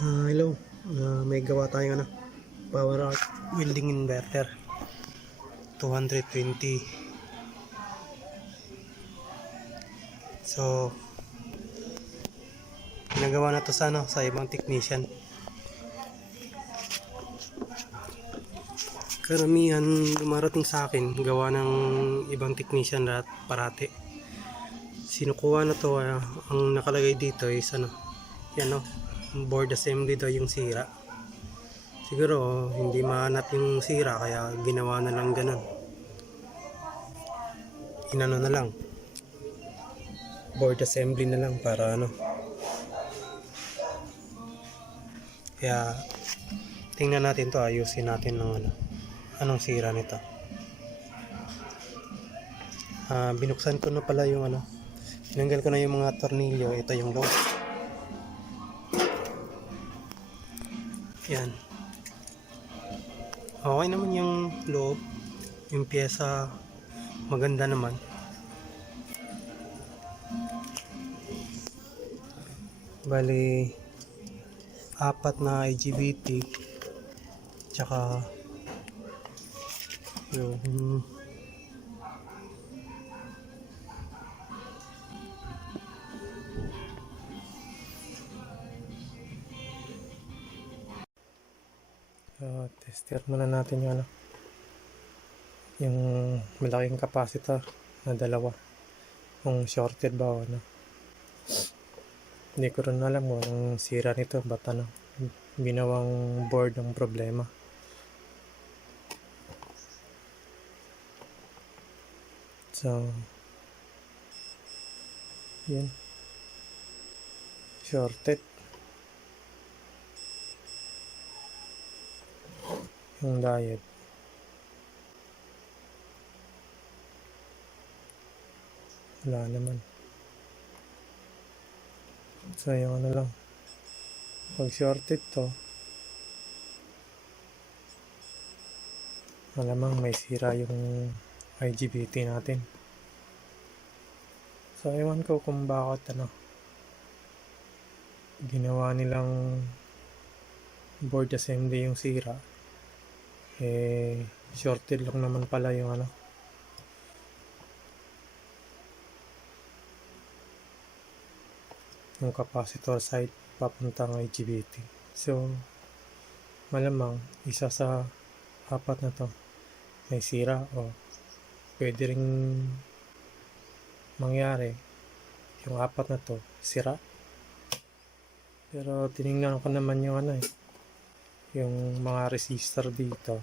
Hello. May gawa tayong power out welding inverter 220. So, ginagawa na to sa ibang technician. Karamihan dumarating sa akin gawa ng ibang technician at parate. Sinukuha na to, ang nakalagay dito is yan board assembly daw yung sira. Siguro hindi mahanap yung sira kaya ginawa na lang ganun. Inano na lang, board assembly na lang para kaya tingnan natin to, ayusin natin ng anong sira nito. Binuksan ko na pala yung tinanggal ko na yung mga tornilyo. Ito yung loob. Yan, okay naman yung loob, yung pyesa maganda naman. Bali 4 na IGBT tsaka yung tester muna natin yung malaking capacitor na dalawa, kung shorted ba o hindi ko rin alam kung anong sira nito, ba't ginawang board ang problema. So yun, shorted yung diode. Wala naman. So yung lang, pag shorted to, malamang may sira yung IGBT natin. So ewan ko kung bakit ginawa nilang board assembly yung sira. Shorted lang naman pala yung yung capacitor side papuntang IGBT. So malamang isa sa 4 na to may sira, o pwede ring mangyari yung 4 na to sira. Pero tinignan ko naman yung yung mga resistor dito,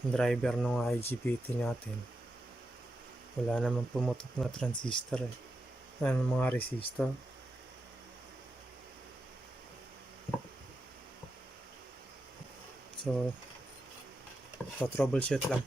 driver ng IGBT natin, wala naman pumutok na transistor mga resistor. So troubleshoot lang.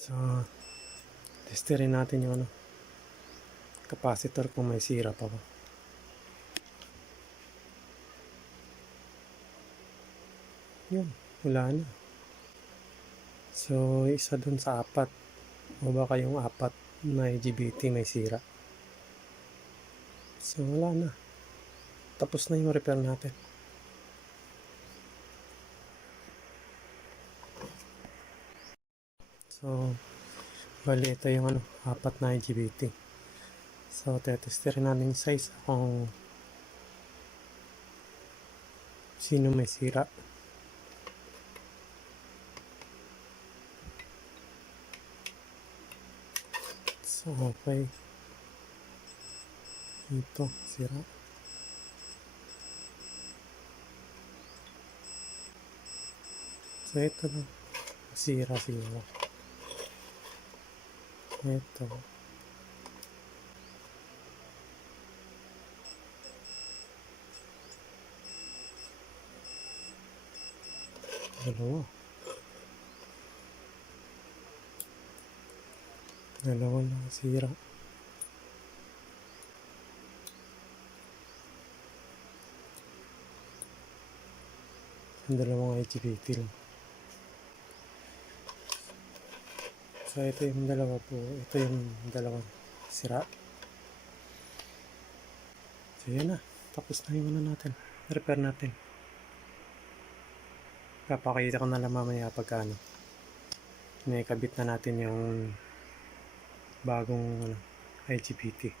So, testerin natin yung capacitor kung may sira pa ba. Yun, wala na. So, isa dun sa 4 o baka yung 4 na IGBT may sira. So, wala na. Tapos na yung repair natin. So, bali ito yung 4 na IGBT. So, tetesterin natin yung size kung sino may sira. So, okay. Ito, sira. So, ito na. Sira siguro. Ito. Dalawa na sira. Yung dalawang IGBT lang. So, ito yung dalawa po. Ito yung dalawang sira. So, yan na. Tapos na yung natin. Repair natin. Papakita ko na lang mamaya pagka nakikabit na natin yung bagong IGBT.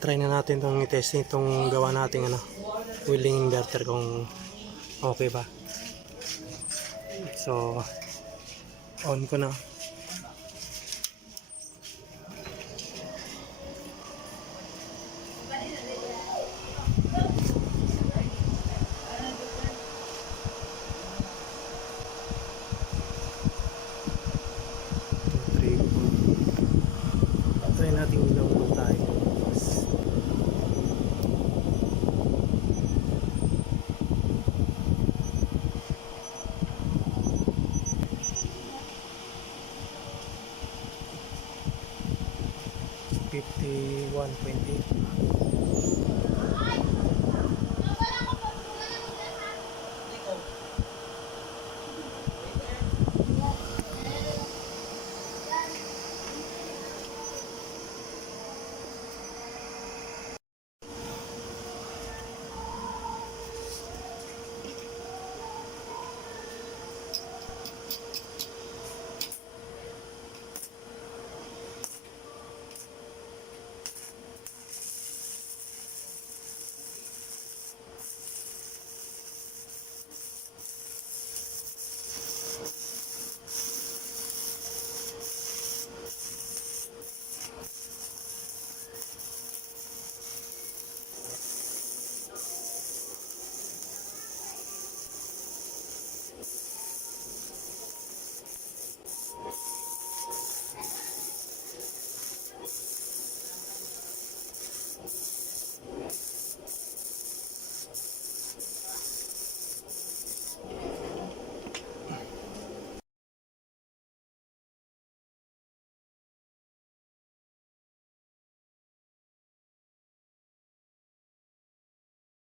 try na natin itong i-test itong gawa nating wheeling inverter kung okay ba. So on ko na.